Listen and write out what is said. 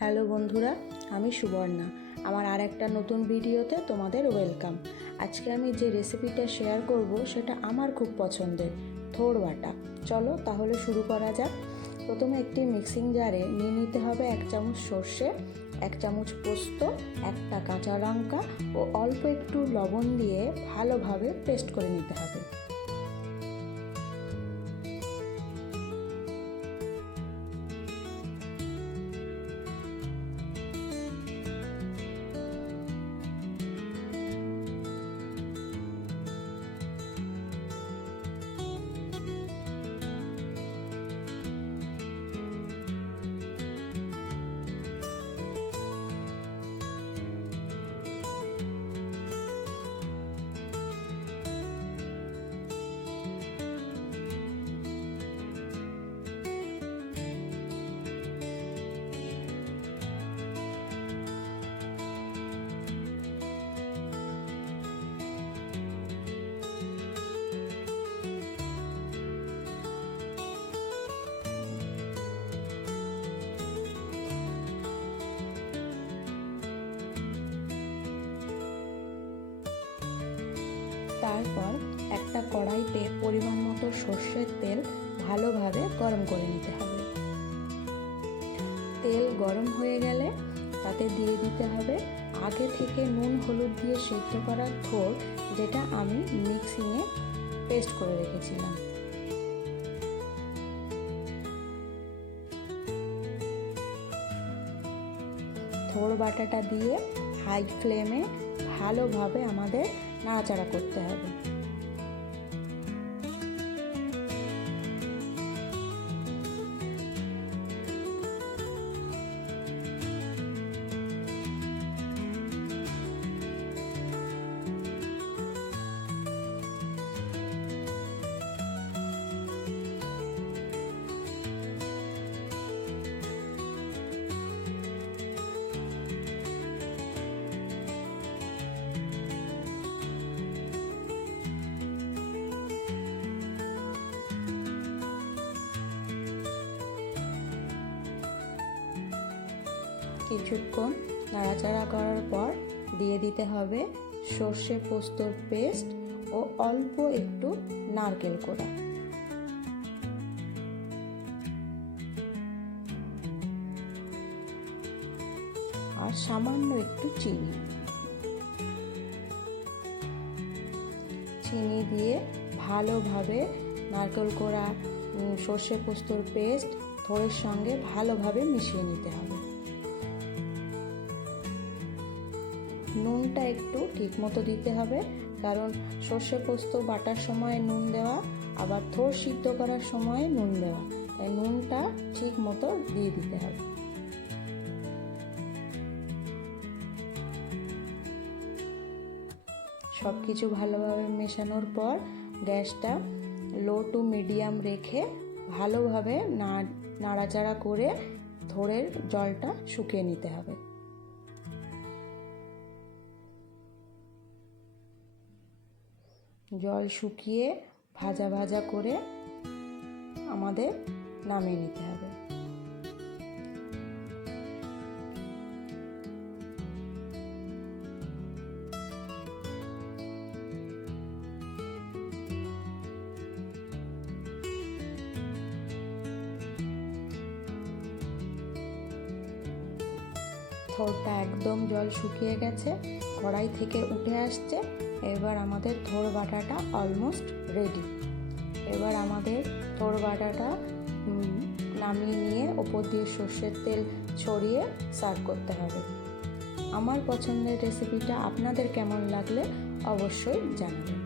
Hello বন্ধুরা, আমি সুবর্ণা। আমার আর একটা নতুন ভিডিওতে তোমাদের ওয়েলকাম। আজকে আমি যে রেসিপিটা শেয়ার করব সেটা আমার খুব পছন্দের, থোড় বাটা। চলো তাহলে শুরু করা যাক। প্রথমে একটি মিক্সিং জারে নিয়ে নিতে হবে 1 চামচ সর্ষে, 1 চামচ পোস্ত, একটা কাঁচা লঙ্কা ও অল্প একটু লবণ দিয়ে ভালোভাবে পেস্ট করে নিতে হবে। তারপর একটা কড়াইতে পরিমাণ মতো সর্ষের তেল ভালোভাবে গরম করে নিতে হবে। তেল গরম হয়ে গেলে তাতে দিয়ে দিতে হবে আগে থেকে নুন হলুদ দিয়ে সেদ্ধ করা থোড়, যেটা আমি মিক্সিংয়ে পেস্ট করে রেখেছিলাম। থোড় বাটাটা দিয়ে হাই ফ্লেমে ভালোভাবে আমাদের নাড়াচাড়া করতে হবে। কিছুক্ষণ নাড়াচাড়া করার পর দিয়ে দিতে হবে সর্ষে পোস্তর পেস্ট ও অল্প একটু নারকেল কোড়া। আর সামান্য একটু চিনি দিয়ে ভালোভাবে নারকেল কোড়া, সর্ষে পোস্তর পেস্ট থোড়ের সঙ্গে ভালোভাবে মিশিয়ে নিতে হবে। নুনটা একটু ঠিক মতো দিতে হবে, কারণ সর্ষে পোস্ত বাটার সময় নুন দেওয়া, আবার থোড় সিদ্ধ করার সময় নুন দেওয়া, তাই নুনটা ঠিক মতো দিয়ে দিতে হবে। সব কিছু ভালোভাবে মেশানোর পর গ্যাসটা লো টু মিডিয়াম রেখে ভালোভাবে নাড়াচাড়া করে থোড়ের জলটা শুকিয়ে নিতে হবে। জল শুকিয়ে ভাজা ভাজা করে আমাদের নামিয়ে নিতে হবে। থোড়টা একদম জল শুকিয়ে গেছে, কড়াই থেকে উঠে আসছে। এবার আমাদের থোড় বাটাটা অলমোস্ট রেডি। এবার আমাদের থোড় বাটাটা নামিয়ে নিয়ে ওপর দিয়ে সর্ষের তেল ছড়িয়ে সার্ভ করতে হবে। আমার পছন্দের রেসিপিটা আপনাদের কেমন লাগলে অবশ্যই জানাবেন।